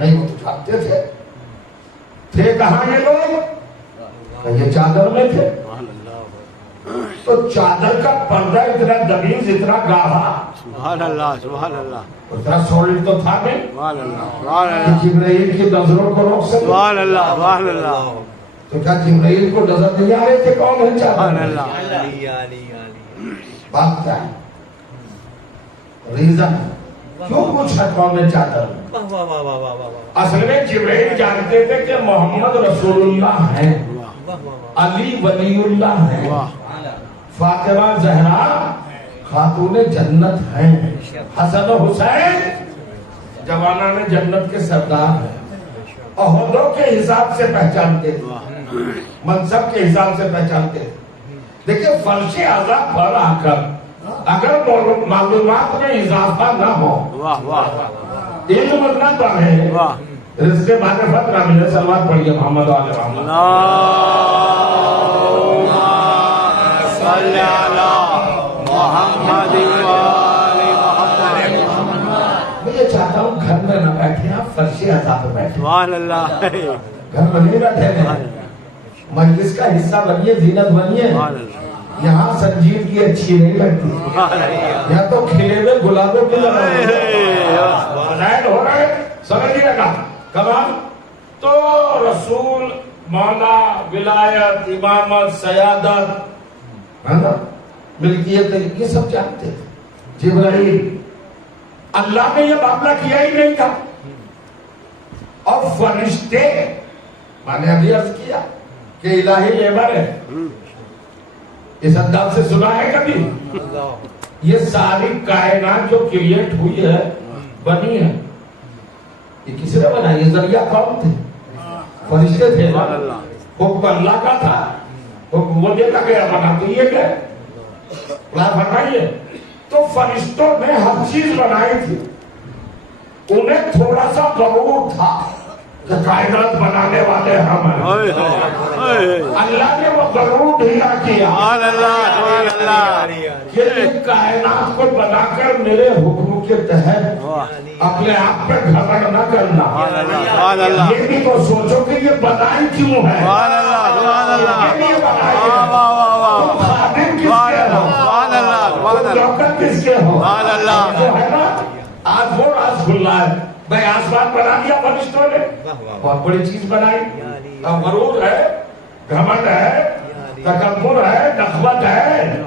نہیں اٹھاتے تھے کہاں یہ لوگ؟ یہ چادر میں تھے. تو چادر کا پردہ اتنا دبیز اتنا گاڑھا سبحان اللہ سبحان اللہ اتنا سولڈ تو تھا نہیں سبحان اللہ سبحان اللہ جبرائیل کی نظروں کو روک سکے. سبحان اللہ سبحان اللہ تو کیا جبرائیل کو نظر نہیں آ رہے تھے کون ہے سبحان چادر؟ اللہ بات کیا ہے؟ ریزن کیوں پوچھا کون ہے چادر؟ اصل میں جبرائیل جانتے تھے کہ محمد رسول اللہ ہیں، علی ولی اللہ ہیں، فاطمہ زہرا خاتون جنت ہیں، حسن و حسین جوانان جنت کے سردار ہیں. عہدوں کے حساب سے پہچانتے تھے، منصب کے حساب سے پہچانتے تھے. دیکھیں فرش اعلیٰ پر آ کر اگر معلومات میں اضافہ نہ ہو، علم نہ بڑھے، رزق معرفت نہ ملے، سلوات پڑھیے محمد و آل محمد. صلی علی محمد و آل محمد. میں یہ چاہتا ہوں گھر میں نہ بیٹھے آپ فرش اعلیٰ پہ بیٹھے. سبحان اللہ گھر میں نہیں بیٹھے ہیں، مجلس کا حصہ بنیے، زینت بنیے. سبحان اللہ یہاں سنجیدگی اچھی نہیں لگتی، یا تو کھلے ہوئے گلابوں کی ہو رہے سمجھیے گا کمال. تو رسول مولا ولایت امامت سیادت ہے نا ملکیت یہ سب جانتے تھے. جبرائیل اللہ نے یہ معاملہ کیا ہی نہیں تھا. اور فرشتے میں نے ابھی عرض کیا کہ الہی لیبر ہے، اس انداز سے سنا ہے کبھی؟ یہ ساری کائنات جو کریٹ ہوئی ہے بنی ہے، یہ کس نے بنائی؟ یہ ذریعہ کون تھے؟ فرشتے تھے. حکم اللہ کا تھا، حکم وہ دیتا گیا بنا تو یہ گئے فرمائیے. تو فرشتوں نے ہر چیز بنائی تھی، انہیں تھوڑا سا غرور تھا کہ کائنات بنانے والے ہم ہیں. اللہ نے وہ غرور ڈھیلا کیا کہ یہ کائنات کو بنا کر میرے حکم کے تحت اپنے آپ پہ گھمنڈ نہ کرنا. یہ بھی تو سوچو کہ یہ بنائی کیوں ہے، خادم کس کے ہو، نوکر کس کے ہو. جو ہے نا آج وہ راز کھلا ہے. بھائی آسمان بنا دیا فرشتوں نے، بہت بڑی چیز بنائی. غرور ہے، گھمنڈ ہے، تکبر ہے، نخوت ہے،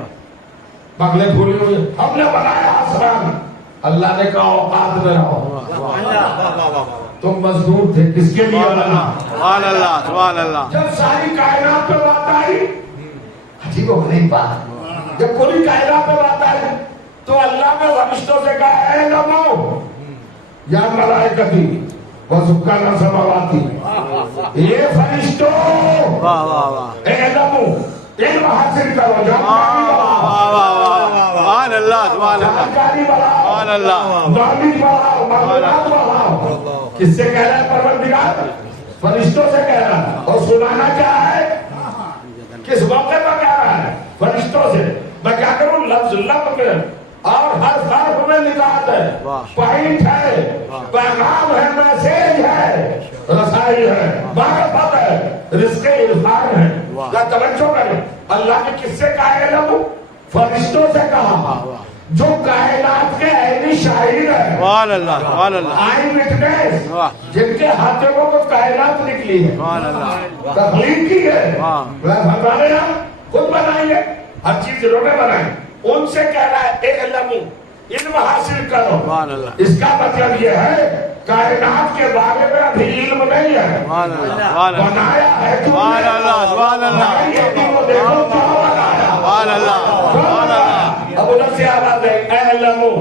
بغلے پھولی ہوئی. ہم نے بنایا آسمان، اللہ نے کہا اوقات میں رہو. تم مزدور تھے، کس کے لیے بنا؟ سبحان اللہ سبحان اللہ. جب ساری کائنات پہ بات آئی، عجیب و غریب بات، جب پوری کائنات پہ بات آئی تو اللہ نے فرشتوں سے کہا اے نمو یا ملائکتی وسکان سماواتی، یہ فرشتوں اے نمو علم حاصل کرو، جانکاری بڑھاؤ، سبحان اللہ سبحان اللہ جانکاری سبحان بڑھاؤ، اللہ. نالج بڑھاؤ، معلومات بڑھاؤ. کس سے کہہ رہا ہے پروردگار؟ فرشتوں سے کہہ رہا ہے. اور سنانا کیا ہے؟ کس موقع پر کہہ رہا ہے؟ فرشتوں سے. میں کیا کروں؟ لفظ لفظ اور ہر حرف میں نکات ہے، پوائنٹ ہے، پیغام ہے، میسج ہے، رسائی ہے، معرفت ہے، رزق عرفان ہے. کیا توجہ کریں؟ اللہ نے کس سے کہا ہے لوگوں؟ فرشتوں سے کہا، جو کائنات کے عینی شاہد ہے، سبحان اللہ سبحان اللہ. آئی وٹنس، جن کے ہاتھوں کو کچھ کائنات نکلی ہے، سبحان اللہ. تخلیق کی ہے. ہمارے یہاں خود بنائیے، ہر چیز انہوں نے بنائی. ان سے کہہ رہا ہے اعلموا، علم حاصل کرو. سبحان اللہ. اس کا مطلب یہ ہے کائنات کے بارے میں ابھی علم نہیں ہے، سبحان اللہ سبحان اللہ بنایا ہے تم سبحان نے. اللہ سبحان اللہ یہ بھی وہ دیکھو کہاں بنایا. سبحان اللہ سبحان اللہ. اب ادھر سے آواز ہے اعلموا،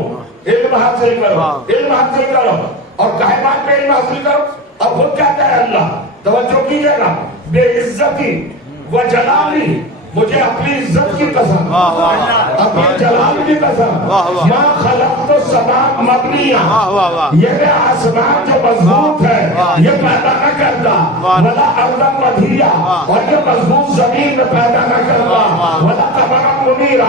علم حاصل کرو، علم حاصل کرو. اور کائنات میں علم حاصل کرو. اب خود کہتا ہے اللہ، توجہ کیجئے گا، بے عزتی و جلالی، مجھے اپنی عزت کی قسم، اپنی جلال کی قسم، ما خلقت السماء مبنیہ، یہ آسمان جو مضبوط ہے یہ پیدا نہ کرتا، ولا ارضا مدھیہ، اور یہ مضبوط زمین میں پیدا نہ کرتا، ولا قمرا منیرا،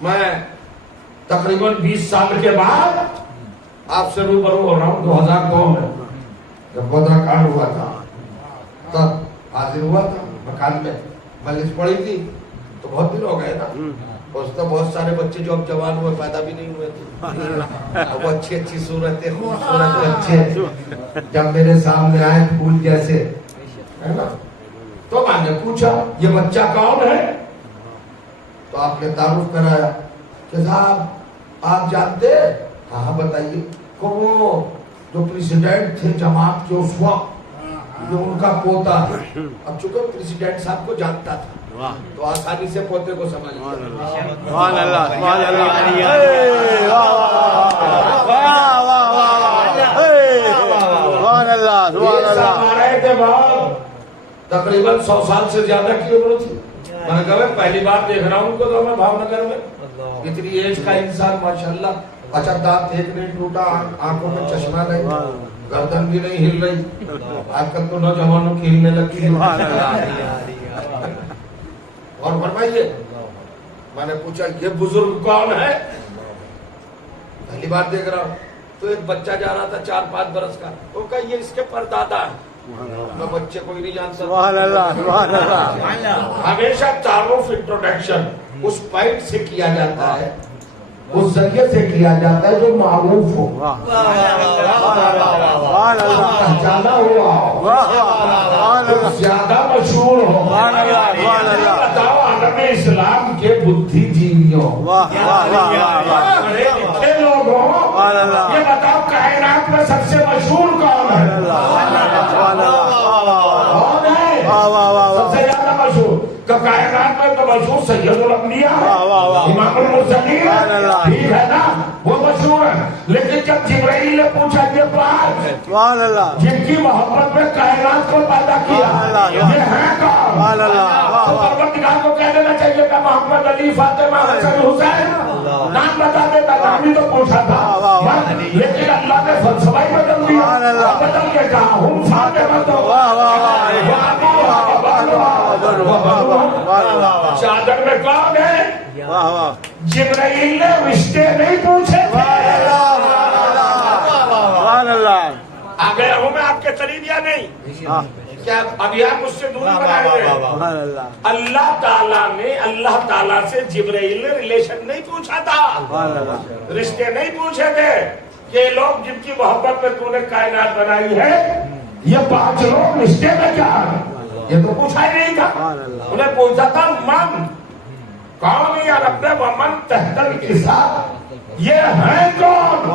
میں تقریباً 20 سال کے بعد آپ سے روبرو ہو رہا ہوں 2002 میں جب بدرہ کانڈ ہوا تھا تب حاضر ہوا تھا مکان میں مجلس پڑی تھی تو بہت دن ہو گئے نا اس تو بہت سارے بچے جو اب جوان ہوئے پیدا بھی نہیں ہوئے تھے وہ اچھی صورتیں خوبصورت بچے جب میرے سامنے آئے پھول جیسے ہے نا تو میں نے پوچھا یہ بچہ کون ہے تو آپ نے تعارف کرایا کہ صاحب آپ جانتے ہاں بتائیے کہ وہ جو پریزیڈنٹ تھے جماعت کے اس وقت جو ان کا پوتا ہے اب چونکہ پریزیڈنٹ صاحب کو جانتا تھا تو آسانی سے پوتے کو سمجھ لیا سبحان اللہ سبحان اللہ سبحان اللہ تقریباً 100 سال سے زیادہ کی عمر تھی میں نے کہا پہلی بار دیکھ رہا ہوں ان کو تو میں بھاؤ نگر میں اتنی ایج کا انسان ماشاءاللہ اچھا دانت ایک نہیں ٹوٹا آنکھوں میں چشمہ نہیں گردن بھی نہیں ہل رہی آج کل تو نوجوانوں کی ہلنے لگی ہے اور فرمائیے میں نے پوچھا یہ بزرگ کون ہے پہلی بار دیکھ رہا ہوں تو ایک بچہ جا رہا تھا 4-5 برس کا وہ کہا یہ اس کے پردادا ہے میں بچے کو ہی نہیں جان سکتا ہمیشہ تعارف انٹروڈکشن اس پوائنٹ سے کیا جاتا ہے اس ذریعے سے کیا جاتا ہے جو معروف ہو پہچانا ہوا ہو زیادہ مشہور ہو بتاؤ عالم اسلام کے بدھی جیویوں پڑھے لکھے لوگ ہوں یہ بتاؤ کائنات میں سب سے مشہور کون ہے سب سے زیادہ مشہور کائنات میں تو مشہور سید الانبیاء امام المرسلین ٹھیک ہے نا وہ مشہور ہے لیکن جب جبرائیل نے پوچھا یہ بات جن کی محبت میں کائنات کو پیدا کیا یہ ہے کون تو پروردگار کو کہہ دینا چاہیے کہ محمد علی فاطمہ حسن حسین نام بتا دیتا نام ہی تو پوچھا تھا لیکن اللہ نے فلسفہ ہی بدل دیا بدل کے کہا ہم فاطمہ تو چادر میں کون ہے جبرائیل نے رشتے نہیں پوچھے آ گیا ہوں میں آپ کے قریب یا نہیں کیا ابھی آپ مجھ سے دور بنائے گئے اللہ تعالیٰ سے جبرائیل نے ریلیشن نہیں پوچھا تھا رشتے نہیں پوچھے تھے کہ لوگ جن کی محبت میں تو نے کائنات بنائی ہے یہ 5 لوگ رشتے میں کیا ہے یہ تو پوچھا ہی نہیں تھا انہیں پوچھا تھا من کون یا رب ومن تحت الکساء یہ ہیں کون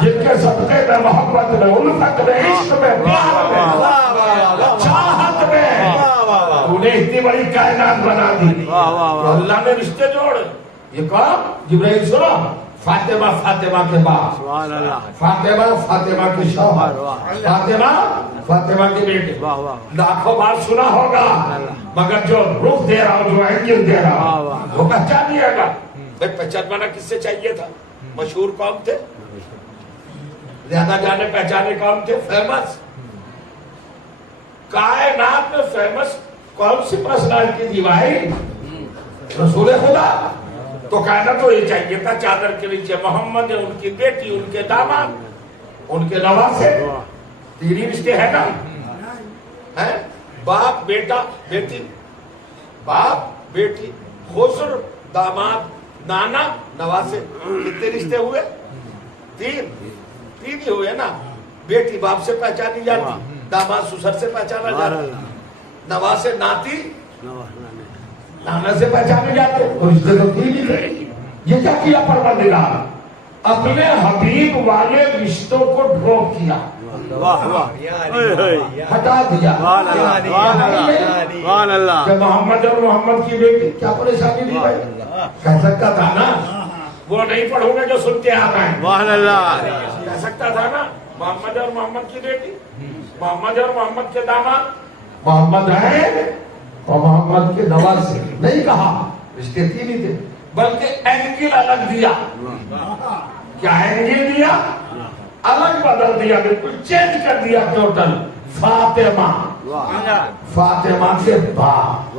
جن کے صدقے میں محبت میں الفت میں عشق میں پیار میں چاہت میں تو نے اتنی بڑی کائنات بنا دی تو اللہ نے رشتے جوڑے یہ کون جبرائیل سنو فاطمہ کے باپ فاطمہ کے شوہر فاطمہ کے بیٹے لاکھوں بار سنا ہوگا مگر جو رخ دے رہا ہوں جو اینگل دے رہا ہوں وہ پہچانیے گا بھائی پہچاننا کس سے چاہیے تھا مشہور کون تھے زیادہ جانے پہچانے کون تھے فیمس کائنات میں فیمس کون سی پرسنالٹی تھی بھائی رسول خدا تو کہنا تو یہ چاہیے تھا چادر کے نیچے محمد ہے ان کی بیٹی ان کے داماد ان کے نواسے 3 رشتے ہیں نا باپ بیٹا بیٹی باپ بیٹی خسر داماد نانا نواسے کتنے رشتے ہوئے 3 ہی ہوئے نا بیٹی باپ سے پہچانی جاتی داماد سسر سے پہچانا جاتا نواسے ناتی نانا سے پہچانے جاتے اور رشتے تو 3 ہی تھے یہ کیا کیا پروردگار اپنے حبیب والے رشتوں کو ڈراپ کیا ہٹا دیا کہ محمد اور محمد کی بیٹی کیا پریشانی نہیں بھائی کہہ سکتا تھا نا وہ نہیں پڑھوں گے جو سنتے آ رہے ہیں کہہ سکتا تھا نا محمد اور محمد کی بیٹی محمد اور محمد کے داماد محمد ہے اور محمد کے نواسے نہیں کہا رشتے 3 ہی تھے بلکہ اینگل الگ دیا کیا اینگل دیا الگ بدل دیا بالکل چینج کر دیا ٹوٹل فاطمہ کے باپ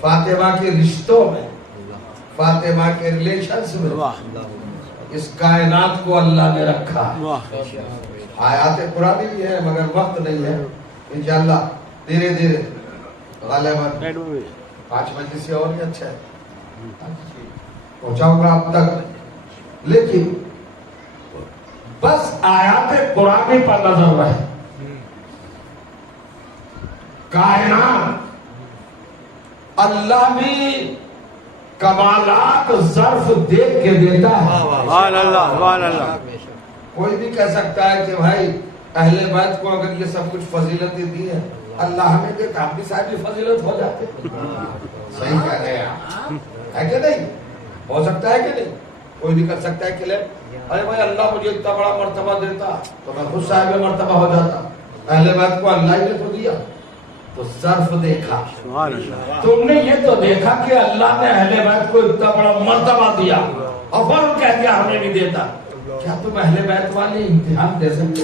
فاطمہ کے رشتوں میں، فاطمہ کے ریلیشنز میں اس کائنات کو اللہ نے رکھا ہے۔ آیات پرانی بھی ہے مگر وقت نہیں ہے، انشاءاللہ دھیرے دھیرے غالباً 5 مجلس سے اور ہی اچھا ہے پہنچاؤں گا اب تک، لیکن بس آیات قرآنی پر نظر رہے۔ کائنات اللہ بھی کمالات ظرف دیکھ کے دیتا ہے۔ سبحان اللہ سبحان اللہ۔ کوئی بھی کہہ سکتا ہے کہ بھائی اہل بیت کو اگر یہ سب کچھ فضیلتیں دی ہے اللہ ہمیں دیتا، ہم بھی صاحب فضیلت ہو جاتے۔ صحیح کہہ رہے ہیں ہے کہ نہیں؟ ہو سکتا ہے کہ نہیں؟ کوئی بھی کر سکتا ہے کہ لے ارے بھائی اللہ مجھے اتنا بڑا مرتبہ دیتا تو میں خود صاحب مرتبہ ہو جاتا۔ اہل بیت کو اللہ ہی نے تو دیا، تو ظرف دیکھا۔ سبحان اللہ۔ تم نے یہ تو دیکھا کہ اللہ نے اہل بیت کو اتنا بڑا مرتبہ دیا اور فوراً کہہ دیا ہمیں بھی دیتا۔ کیا تم اہل بیت والے امتحان دے سکتے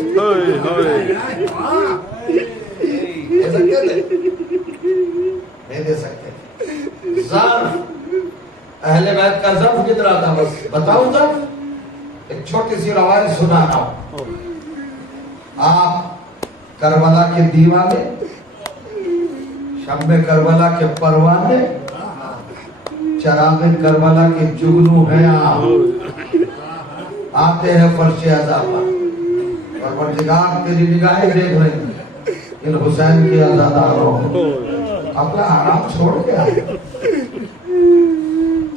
نہیں دے سکتے؟ ظرف اہل بیت کا ظرف کتنا تھا بس بتاؤں ظرف؟ ایک چھوٹی سی روایت سنا رہا ہوں۔ آپ کربلا کے دیوانے، شمع کربلا کے پروانے، چراغ کربلا کے جگنو ہیں آپ، آتے ہیں فرش عزا پر، پروردگار تیری نگاہیں دیکھ رہی ہیں ان حسین کے عزاداروں، اپنا آرام چھوڑ کے آئے۔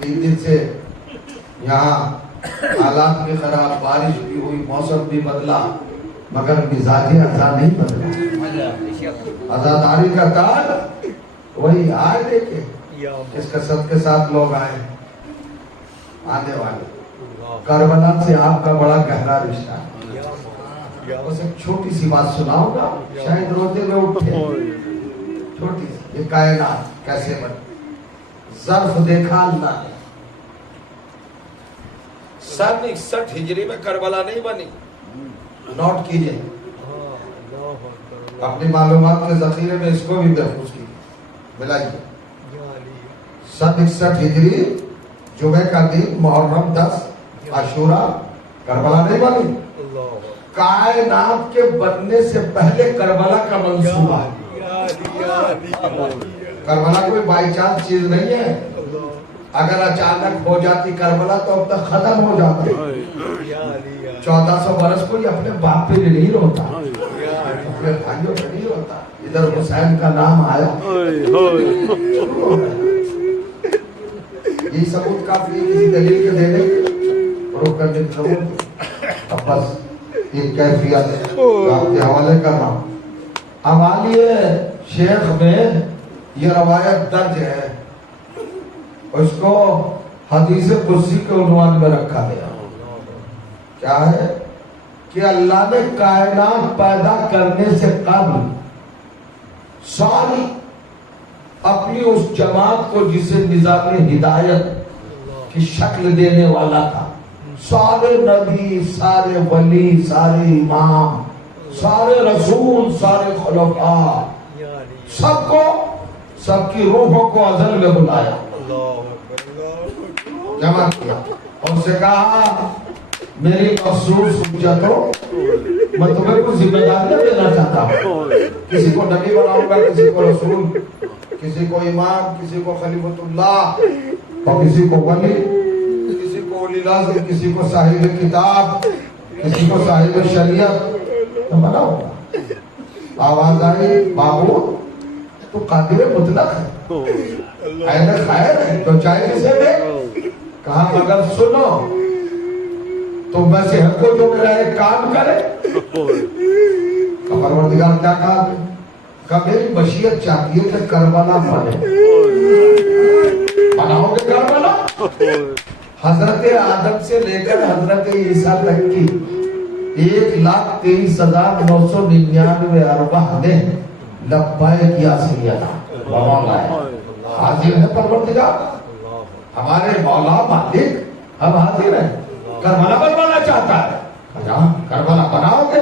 3 دن سے یہاں حالات بھی خراب، بارش بھی ہوئی، موسم بھی بدلا، مگر مزاج عزا نہیں بدلا۔ عزاداری کا تاج وہی آئے، دیکھے اس کثرت کے ساتھ لوگ آئے آنے والے۔ کربلا سے آپ کا بڑا گہرا رشتہ ہے۔ بس ایک چھوٹی سی بات سناؤں گا، شاید روتے میں اٹھے۔ چھوٹی سی، یہ کائنات کیسے بنی؟ ظرف دیکھا اللہ نے۔ 61 ہجری میں کربلا نہیں بنی، نوٹ کیجئے، اپنی معلومات کے ذخیرے میں اس کو بھی محفوظ کیجئے، ملائیے۔ 61 ہجری جمعہ کا دن، محرم 10 عاشورہ، کربلا نہیں بنی۔ کائنات کے بننے سے پہلے کربلا کا منصوبہ ہے۔ کربلا کوئی بائی چانس چیز نہیں ہے، اگر اچانک ہو جاتی کربلا تو اب تک ختم ہو جاتا۔ 1400 برس کوئی اپنے باپ پہ نہیں روتا، اپنے بھائیوں پہ نہیں روتا، ادھر حسین کا نام آیا، یہ ثبوت کافی کسی دلیل کے دینے روک کرنے کی ضرورت۔ اب بس ایک کیفیت آپ کے حوالے کرنا۔ حوالیہ شیخ میں یہ روایت درج ہے، اس کو حدیث قدسی کے عنوان میں رکھا گیا۔ کیا ہے کہ اللہ نے کائنات پیدا کرنے سے قبل ساری اپنی اس جماعت کو جسے نظام ہدایت کی شکل دینے والا تھا، سارے نبی، سارے ولی، سارے امام، سارے رسول، سارے خلفاء، سب کو، سب کی روحوں کو ازل میں بلایا، جمع کیا اور اسے کہا میری مخصوص حجتوں میں تمہیں کچھ ذمہ داریاں دینا چاہتا ہوں، کسی کو نبی بناؤں گا، کسی کو رسول، کسی کو امام، کسی کو خلیفۃ اللہ، اور کسی کو ولی، کسی کو ولی لازم، کسی کو صاحب کتاب، کسی کو صاحب شریعت بناؤں گا۔ آواز آئی بابو تو قادر مطلق ہے، اہل خیر ہے، تو چاہے کسے دے۔ کہا مگر سنو، تم میں سے ہر کو جو میرا ایک کام کرے۔ پروردگار کیا کہا؟ کہ میری مشیت چاہتی ہے کہ کربلا بنے، بناؤ گے کربلا؟ حضرت آدم سے لے کر حضرت عیسیٰ تک کی 1,23,999 ارواح نے لبیک یا سیدنا حاضر ہے پروردگار، ہمارے مولا مالک، ہم حاضر ہیں۔ کربلا بنوانا چاہتا ہے، کربلا بناؤ گے؟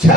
6